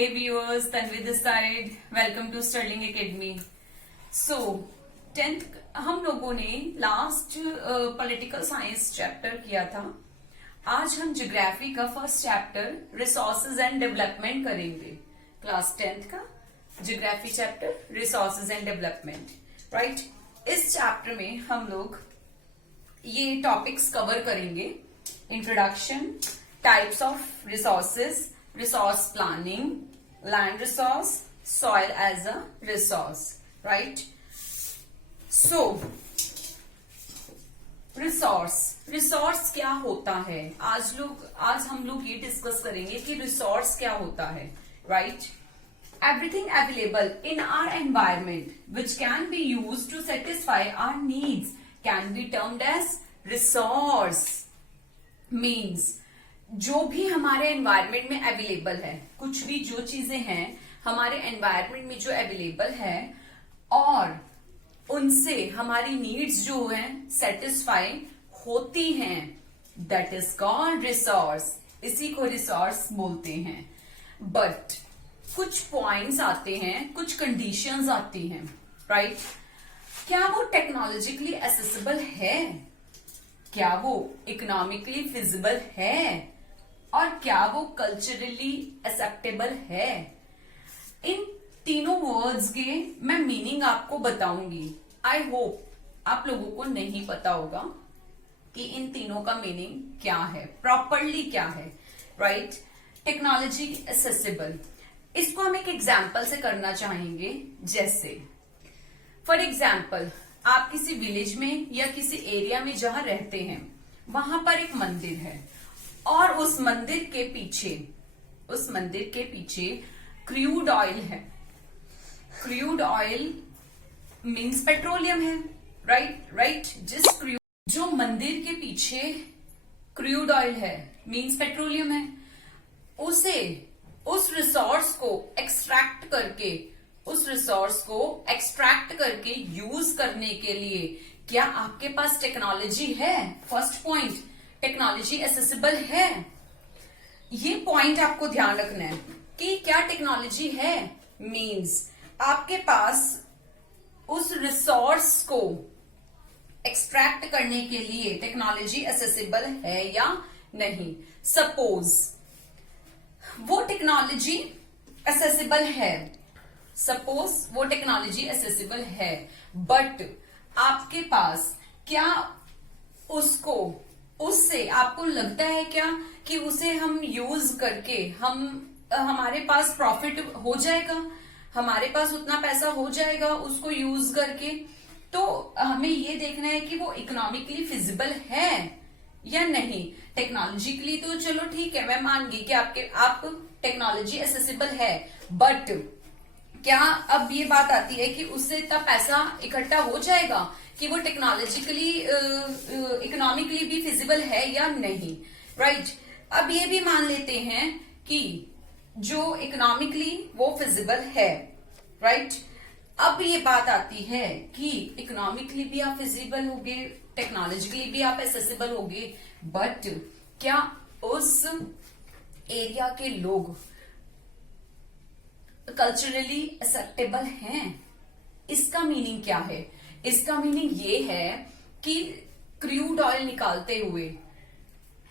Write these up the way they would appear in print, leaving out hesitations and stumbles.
Hey viewers, Tanvi this side. Welcome to Sterling Academy. So, 10th हम लोगों ने last political science chapter किया था. आज हम ज्योग्राफी का first chapter resources and development करेंगे. क्लास 10th का geography chapter resources and development. Right, इस चैप्टर में हम लोग ये टॉपिक्स कवर करेंगे. Introduction, types of resources, resource planning, land resource, soil as a resource, right? So, resource क्या होता है? आज हम लोग ये डिस्कस करेंगे कि रिसोर्स क्या होता है, right? Everything available in our environment which can be used to satisfy our needs can be termed as resource. Means जो भी हमारे एनवायरमेंट में अवेलेबल है, कुछ भी जो चीजें हैं हमारे एनवायरमेंट में जो अवेलेबल है और उनसे हमारी नीड्स जो हैं सेटिस्फाई होती हैं, दैट इज कॉल्ड रिसोर्स. इसी को रिसोर्स बोलते हैं. बट कुछ पॉइंट्स आते हैं, कुछ कंडीशंस आती हैं, राइट? क्या वो टेक्नोलॉजिकली एसेसिबल है? क्या वो इकोनॉमिकली फिजिबल है? और क्या वो कल्चरली एक्सेप्टेबल है? इन तीनों वर्ड्स के मैं मीनिंग आपको बताऊंगी. आई होप आप लोगों को नहीं पता होगा कि इन तीनों का मीनिंग क्या है, प्रॉपरली क्या है, राइट? टेक्नोलॉजी एक्सेसिबल, इसको हम एक एग्जाम्पल से करना चाहेंगे. जैसे फॉर एग्जाम्पल, आप किसी विलेज में या किसी एरिया में जहां रहते हैं वहां पर एक मंदिर है और उस मंदिर के पीछे क्रूड ऑयल है. क्रूड ऑयल मीन्स पेट्रोलियम है, राइट? जो मंदिर के पीछे क्रूड ऑयल है मीन्स पेट्रोलियम है, उस रिसोर्स को एक्सट्रैक्ट करके यूज करने के लिए क्या आपके पास टेक्नोलॉजी है? फर्स्ट पॉइंट, टेक्नोलॉजी एक्सेसिबल है. ये पॉइंट आपको ध्यान रखना है कि क्या टेक्नोलॉजी है. मींस आपके पास उस रिसोर्स को एक्सट्रैक्ट करने के लिए टेक्नोलॉजी एक्सेसिबल है या नहीं. सपोज वो टेक्नोलॉजी एक्सेसिबल है, बट आपके पास क्या उससे आपको लगता है क्या कि उसे हम यूज करके हमारे पास प्रॉफिट हो जाएगा, हमारे पास उतना पैसा हो जाएगा उसको यूज करके? तो हमें ये देखना है कि वो इकोनॉमिकली फिजिबल है या नहीं. टेक्नोलॉजिकली तो चलो ठीक है, मैं मान गई कि आप टेक्नोलॉजी एक्सेसिबल है, बट क्या अब ये बात आती है कि उससे इतना पैसा इकट्ठा हो जाएगा कि वो टेक्नोलॉजिकली इकोनॉमिकली भी फिजिबल है या नहीं, राइट? अब ये भी मान लेते हैं कि जो इकोनॉमिकली वो फिजिबल है, राइट? अब ये बात आती है कि इकोनॉमिकली भी आप फिजिबल होगे, टेक्नोलॉजिकली भी आप एक्सेसिबल होगे, बट क्या उस एरिया के लोग कल्चरली एक्सेप्टेबल हैं? इसका मीनिंग क्या है? इसका मीनिंग ये है कि क्रूड ऑयल निकालते हुए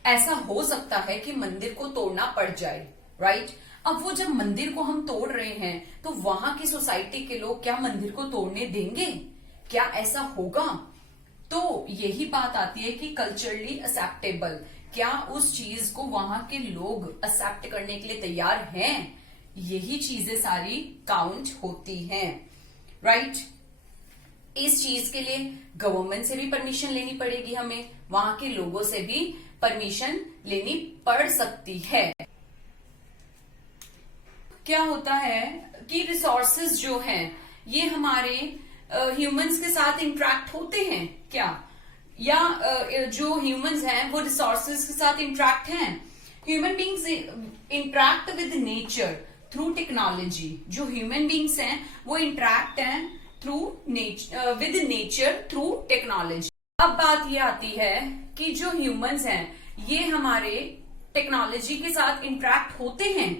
ऐसा हो सकता है कि मंदिर को तोड़ना पड़ जाए, राइट? अब वो जब मंदिर को हम तोड़ रहे हैं तो वहां की सोसाइटी के लोग क्या मंदिर को तोड़ने देंगे? क्या ऐसा होगा? तो यही बात आती है कि कल्चरली एक्सेप्टेबल, क्या उस चीज को वहां के लोग एक्सेप्ट करने के लिए तैयार हैं? यही चीजें सारी काउंट होती हैं, राइट? इस चीज के लिए गवर्नमेंट से भी परमिशन लेनी पड़ेगी, हमें वहां के लोगों से भी परमिशन लेनी पड़ सकती है. क्या होता है कि रिसोर्सेज जो हैं ये हमारे ह्यूमंस के साथ इंटरेक्ट होते हैं क्या, या जो ह्यूमंस हैं वो रिसोर्सेज के साथ इंटरेक्ट हैं? Human beings interact with nature through technology. जो ह्यूमन बींग्स हैं वो इंटरेक्ट हैं विद नेचर थ्रू टेक्नोलॉजी. अब बात ये आती है कि जो ह्यूमंस हैं ये हमारे टेक्नोलॉजी के साथ इंटरेक्ट होते हैं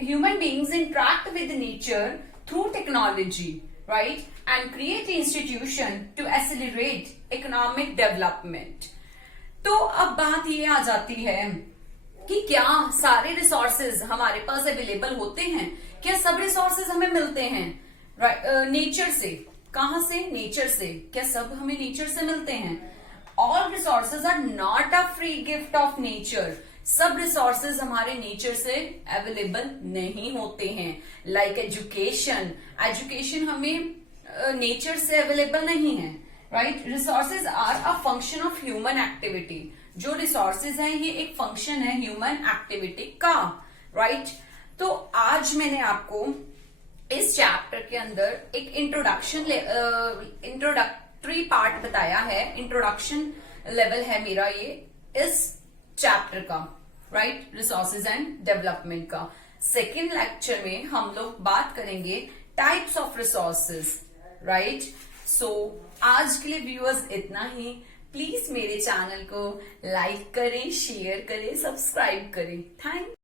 human beings interact with nature through technology, right, and create institution to accelerate economic development. तो अब बात ये आ जाती है कि क्या सारे रिसोर्सेज हमारे पास अवेलेबल होते हैं? क्या सब रिसोर्सेज हमें मिलते हैं नेचर से? कहां से? नेचर से। क्या सब हमें नेचर से मिलते हैं? All resources are not a free gift of nature. सब रिसोर्सेज हमारे नेचर से अवेलेबल नहीं होते हैं। लाइक एजुकेशन, एजुकेशन हमें नेचर से अवेलेबल नहीं है, right. Resources are a function of human activity. जो रिसोर्सेज है ये एक फंक्शन है ह्यूमन एक्टिविटी का, राइट। तो आज मैंने आपको इस चैप्टर के अंदर एक इंट्रोडक्टरी पार्ट बताया है। इंट्रोडक्शन लेवल है मेरा ये इस चैप्टर का, राइट, रिसोर्सेज एंड डेवलपमेंट का। सेकेंड लेक्चर में हम लोग बात करेंगे टाइप्स ऑफ रिसोर्सेज, राइट। सो आज के लिए व्यूअर्स इतना ही। प्लीज मेरे चैनल को लाइक करें, शेयर करें, सब्सक्राइब करें। थैंक